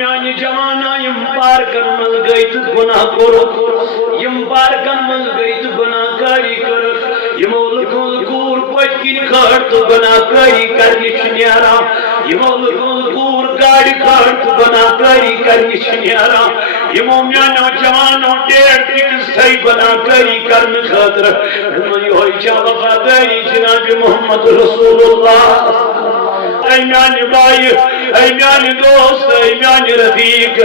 میانی جوانا M پارکن مل گئی تو گناہ کرو یم پارکن مل گئی تو گناہ کاری کرو یمو لکور پچکن کھڑ تو گناہ کاری کرنی چھنیارا یمو لکور گاڑی کھڑ تو گناہ کاری کرنی چھنیارا یمو میانو جوانو ڈیڑھ ٹکس تھئی گناہ کاری کرن خاطر ہمیں ہوئی چا وفاداری جناب محمد رسول اللہ اے میانی بائی اے میانی دوست اے میانی رفیق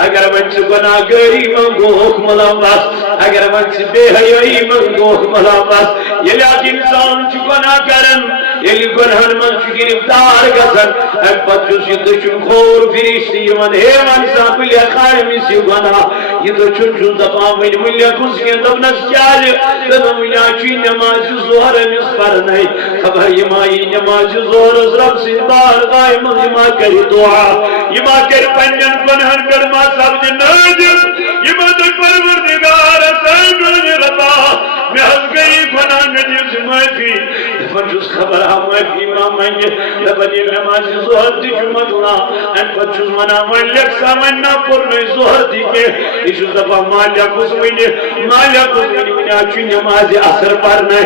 اگر من سے گناہ گاری منگوک ملامت اگر من سے بے حیائی منگوک ملامت یہ لیات انسان چو گناہ کرن یہ گناہن من چو گرفتار گسن ام پتو سی دچن خور فرشتی من ہیوان سا پلیا خائمی سی گناہ یہ تو چن چن دفاع من ملیا کسکن دفنس چال دنو منا چی نماز زہر مس پر نہیں خبر یمائی نماز زہر رب سے بار غائم یما کری دعا یما کر پنجن گناہن کر ما سب جناج یما تک پروردگار سامن ربا میں حض گئی گناہ نجیب سے معافی فجوز خبر معافی مامائیں لبنی نماز زہر دی جمعنا ان فجوز منا ملک سامنا پر میں زہر دی کے اس دفعہ مالیا کسوینی منا چی نماز اثر پرنے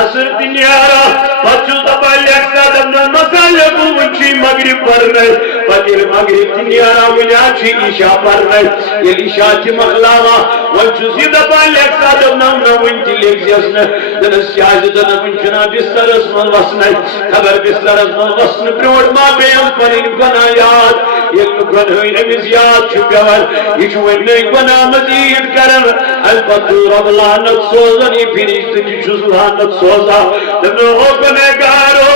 اثر دنیارا فجوز دفعہ لیک سادمنا مسالہ کو منچی مغرب پرنے فجر مغرب دنیارا منا چی عشاء پرنے یہ عشاء چی مخلاوا ونچوزی دفعہ لیک سادمنا منچی لیک جسنے دنس چاہد دن منچنا بستر اسمال وسنے خبر بستر اسمال وسنے پروڑ ما بیم پنین گناہ یاد یہ گناہین امیز یاد چھپیور یہ چھوئن نئی گناہ مزید کرن البتو رب لعنت سوزنی پھریشت کی چھوز لعنت سوزا دنو گناہ گارو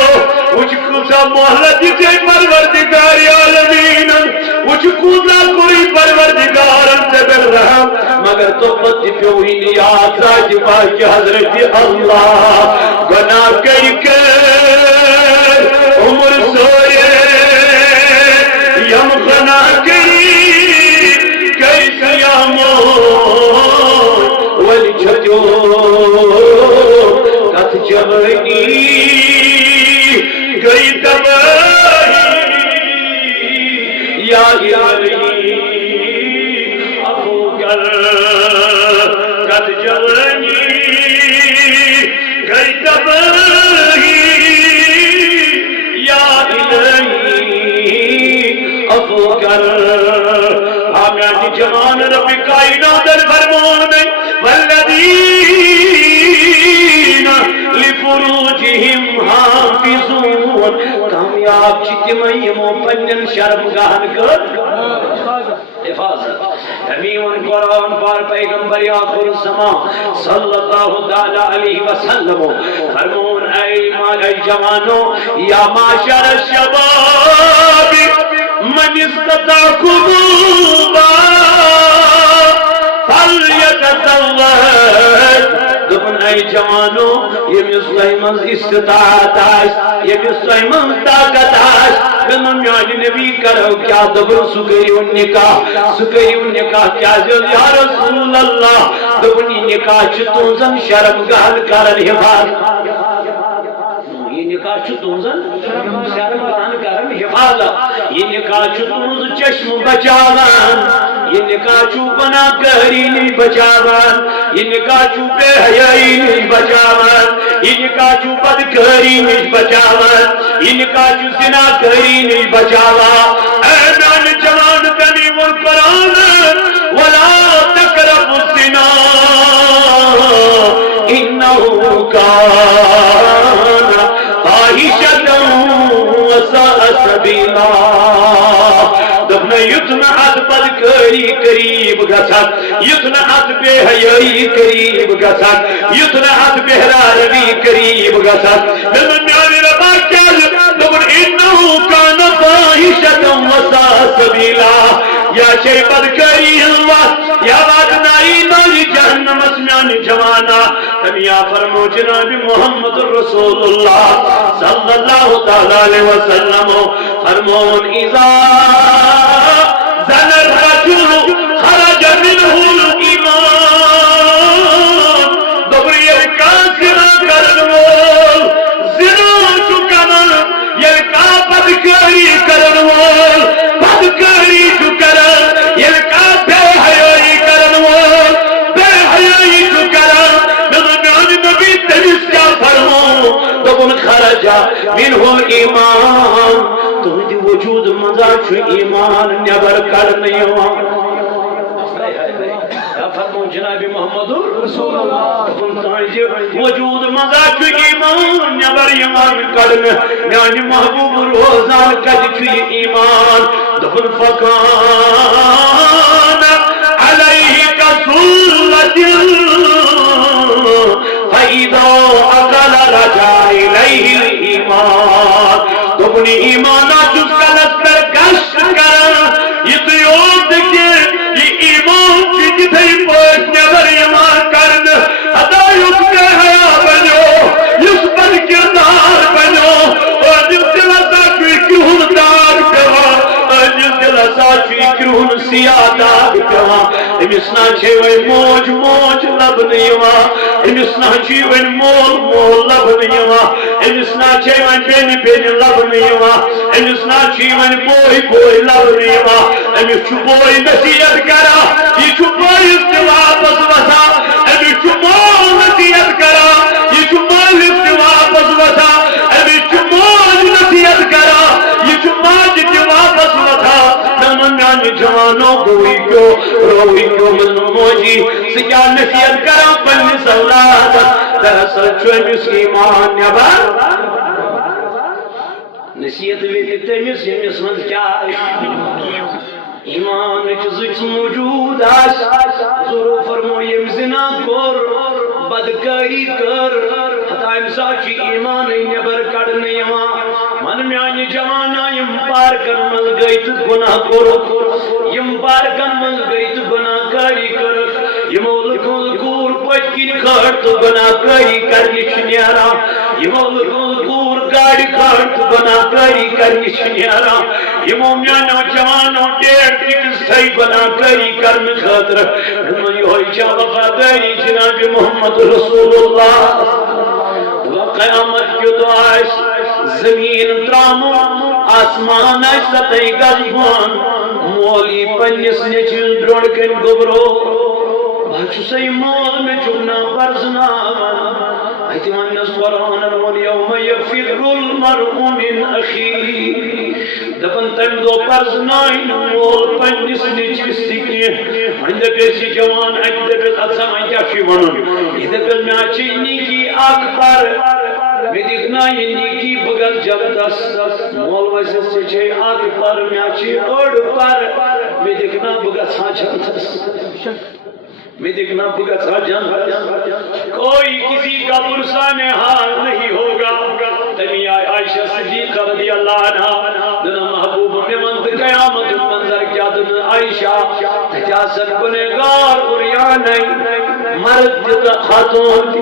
مجھ کسا محلت جے پروردگاری عالمین مجھ کسا کوئی پروردگار انتے بالرحم مگر تو پتی پیوہی نیاد راج بائی حضرت اللہ گناہ کئی کر عمر سوئے یم گناہ کئی کئی قیامو ولی چھتیو کت جبنی گئی تباہی یا الہی افو کر کت جبنی گئی تباہی یا الہی افو کر آمیانی جوان رب کائنات الفرمان میں والذین لفروجہم حافظون کامیاب چتمائیمو پنن شرمگاہن کر حفاظت حمیم قرآن پار پیغمبر آخر الزمان صلی اللہ تعالی علیہ وسلم فرمون اے مال جوانو یا معاشر الشباب من استطاع قبوبا فلیتزوج دفن اے جوانو یہ مسلمان استطاعت آج یہ مسلمان طاقت آج دنم میانی نبی کرو کیا دبر سکری ان نکاح کیا جو یا رسول اللہ دبنی نکاح چتون زن شرم گال کرن حفاظ یہ نکاح چتون زن شرم گال کرن حفاظ یہ نکاح چتون زن چشم بچاوان یہ نکاح چو بنا کری نہیں بچاوان یہ نکاح چو بے حیائی نہیں بچاوان یہ نکاح چو بدکاری نہیں بچاوان یہ نکاح چو زنا کری نہیں بچاوان اے میان جوان تمیم القرآن ولا تقربوا الزنا انہو کان فاحشۃ وساء سبیلا دفن یتنا حد بدکاری قریب گسد یتنا حد بے حیائی قریب گسد یتنا حد بہرا روی قریب گسد دفن میانی ربا کیا دفن انہو کان فاحشۃ وساء سبیلا یا شئی بدکاری اللہ یا وعدنائی نالی جہنم اسمیان جوانا تبیا فرمو جناب محمد رسول اللہ صلی اللہ تعالی علیہ وسلم فرمون اذا زن الرجل خرج منه الایمان دبری یکا زنا کرنوال زنا چکن یکا بدکاری کرنوال بدکاری چکن ایمان نبر کڑنے یوان فرمو جناب محمد رسول اللہ وجود مزا چھو ایمان نبر ایمان کڑن یعنی محبوب روزان کج چھو ایمان دفن فکان علیہ کا سلت فَإِذَا أَقَلَ رَجَا إِلَيْهِ الْإِيمَانِ دفن ایمانات جس کا لسکر گشت کر یہ دیوت کے یہ ایمان کی جتھے پوچھ نبر ایمان کرن ہدایت کے حیا بنو اس پر کردار بنو اور جس دل ساچوی کرون داغ پہا اور جس دل ساچوی کرون سیاہ داغ پہا امسنا چھوئی موج موج لب نیوا امسنا چھوئی مول مول لب نیوا امسنا چھوئی بین بین لب نیوا امسنا چھوئی بوئی بوئی لب نیوا امس چھو بوئی نصیحت کرا یہ چھو بوئی واپس وسا امس چھو مول نصیحت کرا یہ چھو مول واپس وسا امس چھو مول نصیحت کرا یہ چھو ماج واپس وسا نمنان جوانوں کوئی کیوں روئی کیوں مزنو موجی سکیا نصیحت کرا پنی سولاد دراصل چوئنس ایمان نبر نصیحت ویتی تیمیس یمیس من کیا ایمان چیز موجود آس ضرور فرمو یم زنا کر بدکاری کر حتی امسا چی ایمان نبر کڑنے یما من میانی جوانا یم پار کر مل گئی تو گناہ کرو یم پار کر مل گئی تو گناہ کاری کر یم لکھل کور پچکین کھڑ تو گناہ کاری کرنی چھنیارا یم لکھل کور گاڑی کھڑ تو گناہ کاری کرنی چھنیارا یم میانو جوانو ڈیڑھ ٹکس تھئی گناہ کاری کرن خاطر ہمیں ہوئی چا وفاداری جناب محمد رسول اللہ قیامت کی دعائش زمین ترامو آسمان سطح گزبان مولی پنیس نیچن دروڑکن گبرو بچو سی مول میں چکنا پرزنا ایتوان نس قرآن رون یوم یفر المرء من اخیری دفن تم دو پرزنائی مول پنیس نیچن سکی اندکسی جوان اندکس اتصام انجاشی ونن اندکس میں آچی نیکی اکبر میں دیکھنا یہ نیکی بگل جب دس مول ویسے سے چھے آگ پر میں آچی اوڑ پر میں دیکھنا بگل سانچہ دس میں دیکھنا بگل سانچہ کوئی کسی کا پرسان حال نہیں ہوگا تمی عائشہ صدیقہ رضی اللہ عنہ دنا محبوب میں منت قیامت منظر کیا دنا عائشہ تجاسن گنگار اریانی مرد خاتون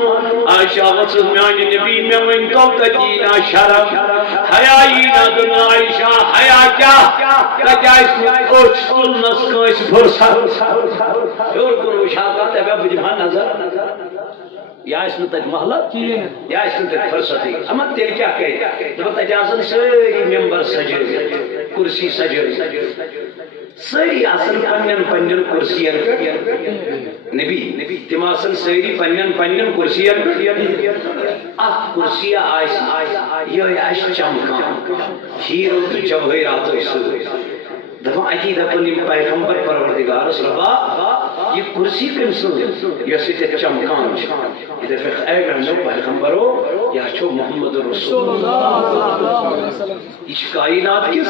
عائشہ وصل میانی نبی میں من کو تجینا شرم حیائینا دن عائشہ حیا کیا تجائز کچھ سنس کوئی فرصہ شور کن وشاقہ تبا بجمان نظر یا اس میں تک محلت یا اس میں تک فرصتی اما تیر کیا کہے جب تجازن سری ممبر سجر کرسی سجر سری آسن پنین کرسیاں نبی تماسن سری پنین کرسیاں اخ کرسیہ آئیس یہ آئیس چمکان ہیرو تو جوہرات اس دفعہ اکی دفعہ پیغمبر پروردگار ربا یہ کرسی کم سن یہ سیتے چمکان یہ دفعہ اے میں پیغمبرو یا چھو محمد رسول اللہ اس کائنات کس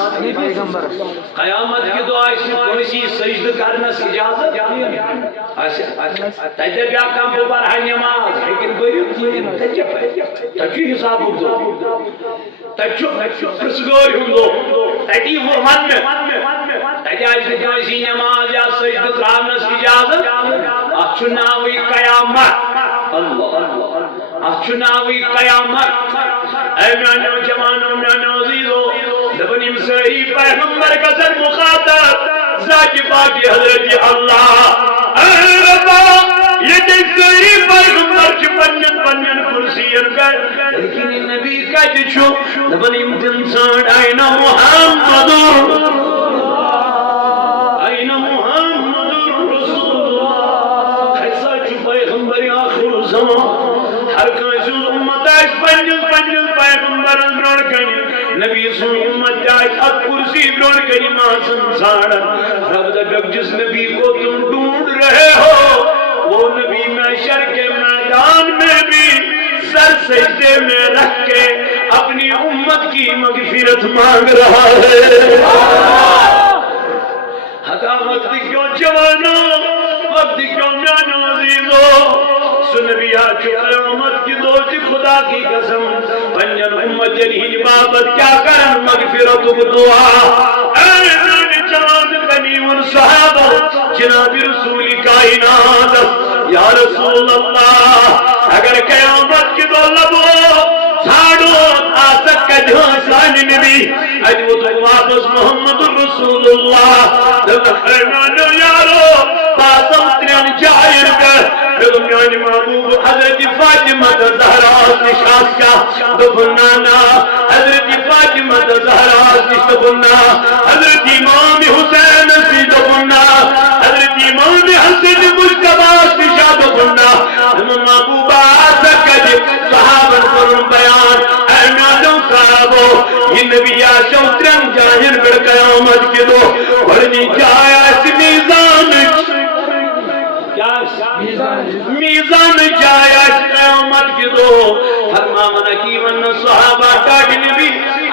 قیامت کی دعا اس میں کونسی سجد کرنا سے اجازت تجھے بیا کم پر ہے نماز لیکن کوئی تجھے حساب دو تجھے پرسگوری ہوں دو تجھے وہ من میں تجھے کونسی نماز یا سجد کرنا سے اجازت اچھناوی قیامت اللہ اچھناوی قیامت اے میانو جوانو میانو عزیزو دبنیم سہی پیغمبر کا سر مخاطب ذات باقی حضرت اللہ اے ربا یہ سہی پیغمبر کی پنین کرسیاں کر لیکن نبی کا جچو دبنیم تنسان این محمد این محمد رسول اللہ خیسا چو پیغمبر آخر زمان ہر کانسو امت آئیس پنجل پیغمبر اندرار کنی نبی سن امت جائے ات کرسی بروڑ کری ماسن ساڑا رب دب جس نبی کو تم ڈھونڈ رہے ہو وہ نبی محشر کے میدان میں بھی سر سجدے میں رکھ کے اپنی امت کی مغفرت مانگ رہا ہے. حتا وقت کیوں جوانو وقت کیوں میانو عزیزو سنبی آچو قیامت کی دوچ خدا کی قسم پنجن امت جنہی بابت کیا کرن مغفرت دعا اے دین چاند بنی والصحابہ جناب رسول کائنات یا رسول اللہ اگر قیامت کی دو لبو ساڑو آسک کا جھانسان نبی اجو تو واپس محمد رسول اللہ دب خیرنانو یارو پاسم ترین جائر کر میانی محبوب حضرت فاطمہ زہرا نشاس کا دفنانا حضرت فاطمہ زہرا دفننا حضرت امام حسین سی دفننا حضرت امام حسن مجتبہ نشا دفننا محبوبہ سکج صحابہ کرن بیان اے میادوں صحابو یہ نبی آشو ترین جاہر کر قیامت کے دو ورنی جایا اس میزان میزان جایا قیامت کی دو فرما من کی من صحابہ کاٹ نبی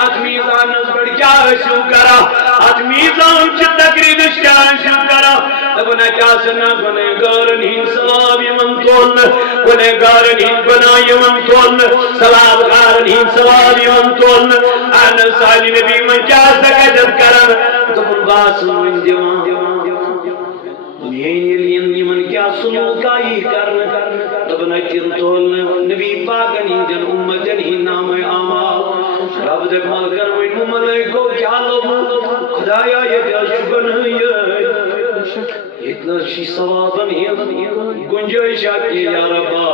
ات میزان بڑھ کیا شو کرا ات میزان چھ تقریر شان شو کرا ابنا چاسنا گنے گارنین ثواب یمن تون گنے گارنین گنا یمن تون ثواب گارنین ثواب یمن تون آن سالی نبی من چاسا کجب کرا دبن باسن من دیوان من کیا سنو کائی کرنا دبنا چن تولنا نبی پاکنی جن امتن ہی نام آمال رب دک مل کر وین مملک کو کیا لبو خدایا یہ کیا شکن ہے اتنا شی ثوابن ہی گنجائش آتی یا ربا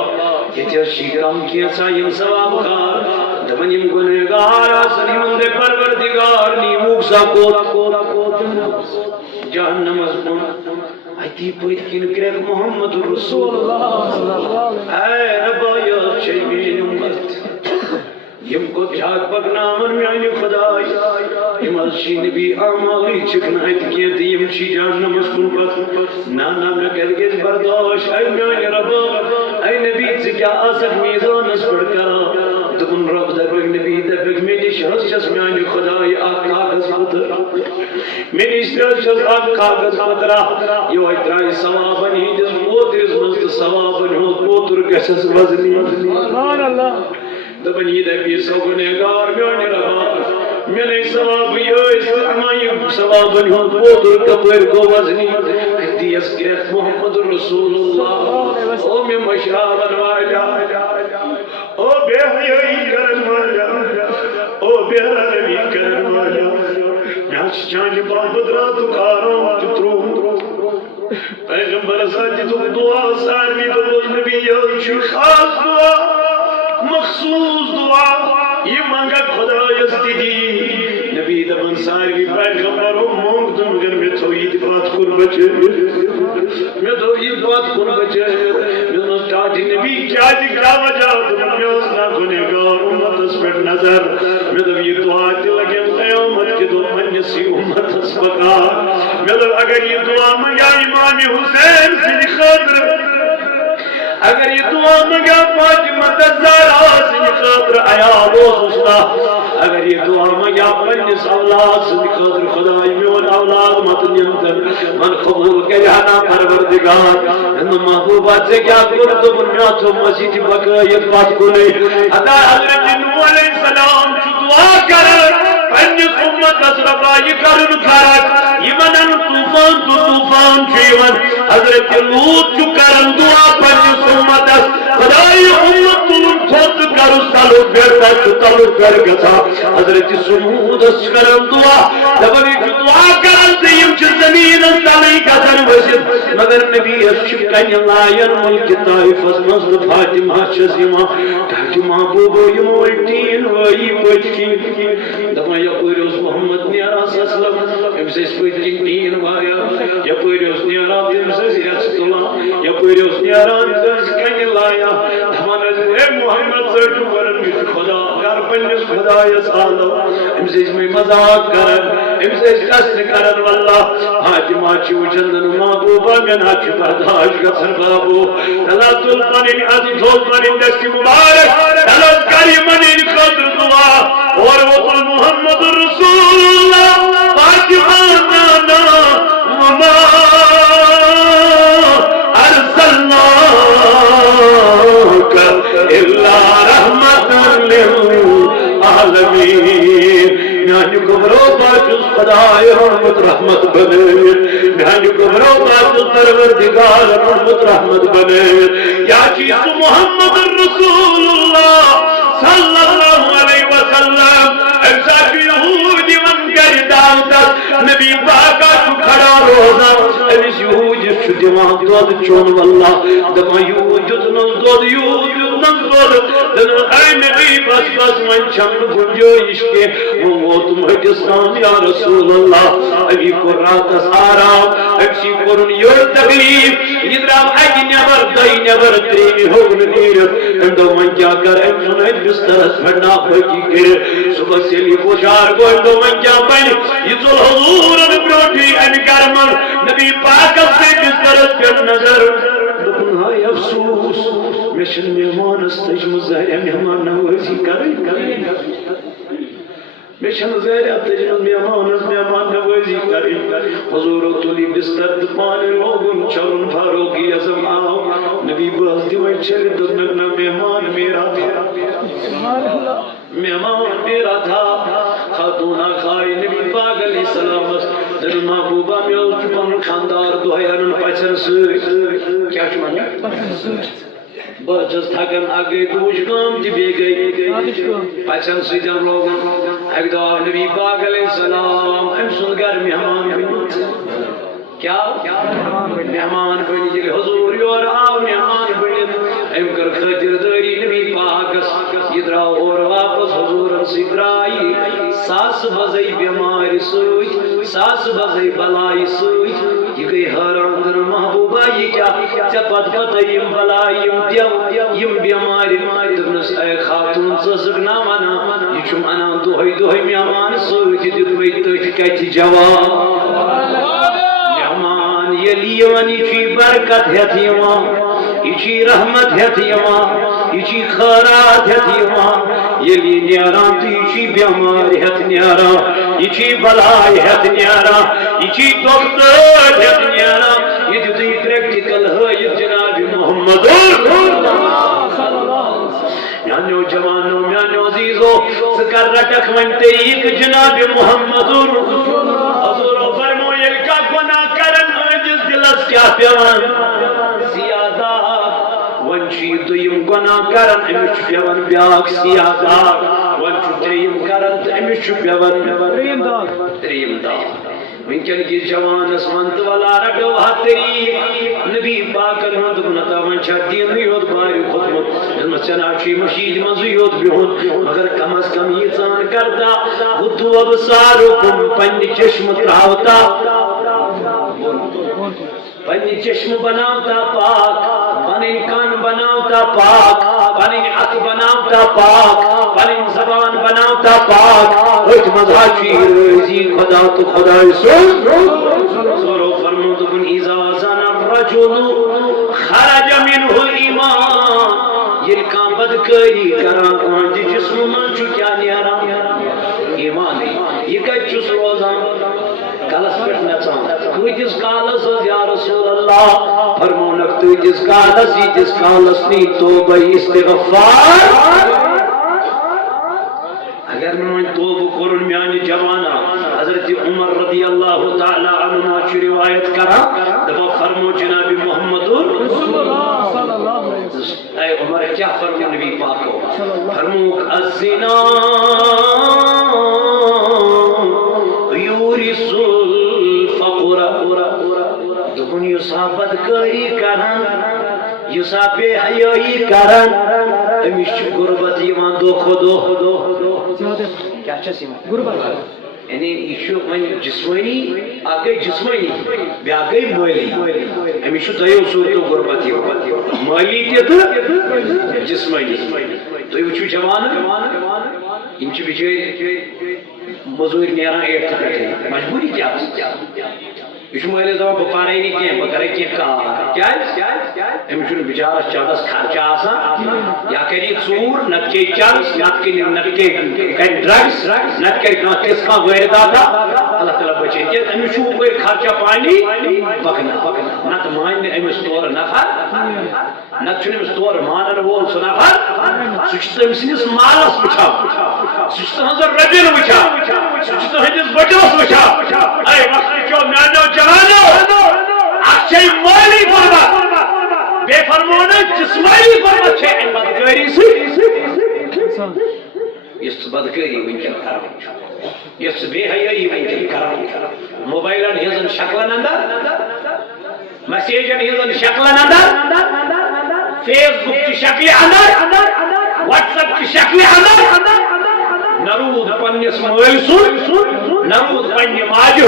یہ کیا شی کم کیا سائن ثواب خار دبنیم گنگار آسنی مندے پروردگار نیموک سا کوت جہنم ازمون ایتی پویت کن کرک محمد رسول اللہ اے ربا یا شیبین امت یم کو جھاگ پکنامن میانی خدای یم الشی نبی آمالی چکنائیت کیا دی یم شی جہنم ازمون پت نانا میں گلگز برداشت اے میانی ربا اے نبی سے کیا آسک میزان اس پڑھ کرا دبن رب دبک نبی دبک میری شخص جس میانی خدای آق کاغذ پتر میری شخص آق کاغذ پترا یو اترائی ثوابن ہی جس موتر اس مزد ثوابن ہو موتر کشس وزنی سبحان اللہ دبن یہ دبی سوگنگار میانی ربا میری ثواب یہ استعمائی ثوابن ہو موتر کپر کو وزنی دیس گرفت محمد رسول اللہ او میں مشاور والا او بے حیائی کرن والا او بے حیائی کرن والا میاش چانج بابد راتو کاروں چتروں پیغمبر ساجد دعا ساروی دعا نبی یوشو خاص دعا مخصوص دعا یہ مانگا خدا یستی دی نبی دبن ساروی پیغمبروں مونگ تم گر میں توحید بات کن بچے میں توحید بات کن بچے میں نسٹاٹی نبی کیا دکھا وجہ دبن میں اس نہ کنے گار امت اس پر نظر میں دب یہ دعا لگے قیامت کے دو منجسی امت اس بقا میں دب اگر یہ دعا مگا امام حسین سے خاطر اگر یہ دعا مگا فاطمہ زہرا سے خاطر عیال و سستا اگر یہ دعا مگا پنجس اولاد سے خاطر خدای میون اولاد مت نمتن من قبول کریانا پروردگار ان محبوبات سے کیا کرد بنیاد و مسیح بقایت بات کو نہیں ادا حضرت نوح علیہ السلام چو دعا کر پنجس امت اسربائی کرن کھارک یمنن طوفان تو طوفان چیون حضرت لوت چو کرن دعا پنجس امت خدای امت تھوت کرو سالو بیرتا چو تلو کر گتا حضرت سمود اس کرن دعا دبنی چو دعا کرن دیم چو زمین تلی قدر وشد مگر نبی اس شکن لائن ملک طائف از مزد فاطمہ شزیمہ تاکہ محبوبو یمولتین وائی پچکی دبا یا پوری اس محمد نیارا سسلم امسے اس پچکی تین وایا یا پوری اس نیارا امسے سیرت اللہ یا پوری اس نیارا امسے سکن لایا دبا نظر محمد سرٹو ورم خدا گر پنس خدایس عالم امس میں مذاق کرن امس قصد کرن واللہ حاجما چھ وچندن محبوبہ میں نہ چھ برداشت گژھن بابو تلا تل پنن از تھول پنن دست مبارک تلا کری منن خاطر دعا اور وہ محمد رسول اللہ فاطمہ وما ارسلناک الا رحمت للعالمین میانی کبرو باچس خدای رحمت رحمت بنے میانی کبرو باچس پروردگار رحمت رحمت بنے یا چیز محمد رسول اللہ صلی اللہ علیہ وسلم ایسا کہ یہودی من کر داؤتا نبی باقا تو کھڑا روزا ایس یہودی چھو دیوان دود چون واللہ دبا یہودی تنز دود یہودی تنز دود دنر اے نبی بس بس من چمن گنجو عشقے وہ موت مہدستان یا رسول اللہ ابھی قرآن سارا اکسی قرن یور تکلیف ادرام اگی نبر دائی نبر تریمی ہوگن دیر اندو من کیا کر ام سنید بسترس پڑنا پڑکی کر صبح سے لی خوشار کو اندو من کیا پڑھ یہ ذو الحضور بروٹی ان کرمن نبی پاک سے بسترس پر نظر دکن ہائی افسوس میشن مہمان استجم زہر مہمان نوازی کریں میشن زہر اتجم مہمان نوازی کریں حضور تولی بستر دپانے لوگن چرن فاروقی ازم آؤ نبی باز دیوئی چلی دکنگنا مہمان میرا تھا مہمان میرا تھا خاتونہ خائی نبی پاک علیہ السلام دل محبوبہ میں چپن خاندار دوہیانن پچھن سوئی کیا چمانی؟ بچس تھکن آگے دوش گام دی بے گئی پچھن سویدن لوگن ایک دعا نبی پاک علیہ السلام ہم سنگر مہمان بنی کیا؟ مہمان بنی جلی حضور یور آو مہمان بنی ام کر خجر داری نبی پاکس ادرا اور واپس حضور سدرائی ساس بزئی بیماری سوئی ساس بزئی بلائی سوئی یہ گئی حرام در محبوبہ یہ کیا چپت پتیم بلائیم دیو یم بیماری دبنس اے خاتون سسک نامانا یہ چم انا دوہی دوہی میامان سوئی دیدوئی تجھ کہتی جواب میامان یہ لیون چی برکت ہے تیوان یہ رحمت ہے تیوان یہ خیرات ہے تیوان یہ لی نیاران تو یہ بیماری ہے نیاران یہ بلائی ہے نیاران یہ دکتر ہے نیاران یہ دی پریکٹیکل ہے یہ جناب محمد میانو جوانو میانو عزیزو سکر رٹک ونتے ایک جناب محمد حضور فرمو یہ کا گناہ کرن جس دلس کیا پیوان زیادہ ونچی دویم گناہ کرن امیش پیوان بیاک سیادہ ونچو دریم کرن امیش پیوان دریم داغ وینکن کی جوان اسمانت والا رکھو ہاتری نبی پاکر ہند کنتا ونچا دین یود باری خدمت چناچی مشید مزیود بیہن مگر کم از کم یہ زان کرتا غدو ابسارکم پنی چشم تراؤتا پنی چشم بناوتا پاک پنی کان بناوتا پاک پنی عق بناوتا پاک پنی زبان بناوتا پاک ایک مذہچی رضی خدا تو خدا سورو فرمود کن اذا زن الرجل خرج منہ ایمان یہ کام بدکری کران آنجی جسم من چکیا نیارا ایمان یہ کچھس روزان کالس پیٹ نچان کوئی جس کالس یا رسول اللہ فرمونک تو جس کالس ہی جس کالس نہیں توبہ استغفار اگر میں توبہ کرن میانی جوانا حضرت عمر رضی اللہ تعالی عنہ چی روایت کرا دبا فرمو جناب محمد اے عمر کیا فرمو نبی پاک کو فرموک الزنا یورث الفقر دکن یسا بدکاری کرن یسا بے حیائی کرن امیش غربت یوان دو خودو کیا چسی میں غربت یعنی یہ جسمانی اکھ گئی جسمانی بیاکھ گئی مالی امس دو صورتوں غربت مالی تہ جسمانی تھی وچھو جوان بچے مزور نیران 8th پہ مجبوری کیا یہ مالس دپان بہ پرے نی کی بہ کرے کی کار امس بچارس چندس خرچہ آسان یا کری ژور نت چی چرس نت کر ڈرگس نت کر تس کھانا وٲرِتھ اللہ تعالیٰ بچے کیٛازِ أمِس چھُ ہُپٲرۍ خرچہ پانی پکناوان نتہٕ مانہِ نہٕ أمِس تورٕ نفر نتہٕ چھُنہٕ أمِس تورٕ مانن وول سُہ نفر سُہ چھُ تٔمۍ سٕنٛدِس مالس وٕچھان سُہ چھُ تُہنٛزن رۄپین وٕچھان سُہ چھُ تُہنٛدِس بٔچس وٕچھان اے وقتٕچو میانیو جہانو اکھ چھے مٲلی غربت بیٚیہِ فرموو جسمانی غربت چھے امہِ بدکٲری سۭتۍ یُس ژٕ بدکٲری وٕنکیٚن کران چھُ یُس ژٕ بے حیٲیی وٕنکیٚن کران چھُ موبایلن ہٕنٛزن شکلن اندر میسیجن ہٕنٛزن شکلن اندر فیس بک چہِ شکلہِ اندر واٹس ایپ چہِ شکلہِ اندر نہ روٗد پننِس مٲلۍ سُنٛد نہ روٗد پننہِ ماجہِ